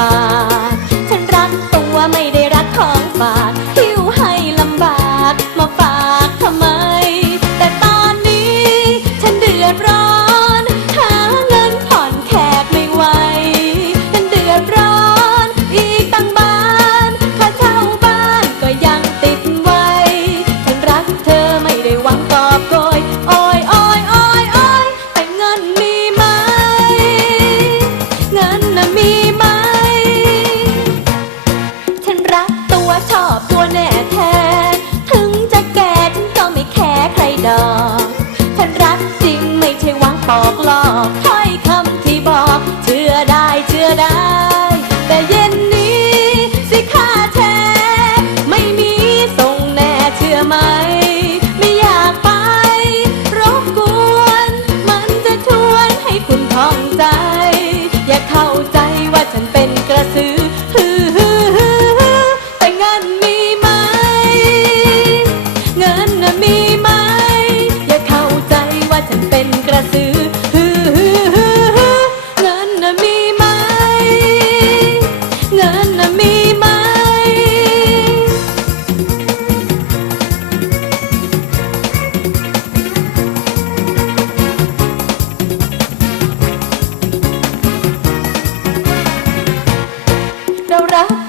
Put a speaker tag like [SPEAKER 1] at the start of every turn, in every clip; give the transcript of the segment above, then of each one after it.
[SPEAKER 1] papá. 서 เรารัก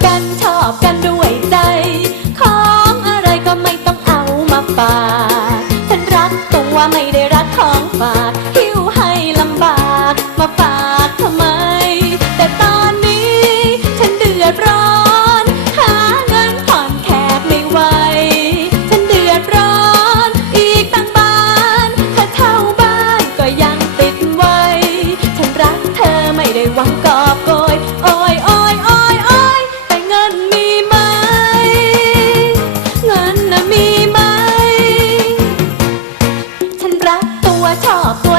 [SPEAKER 1] Só tô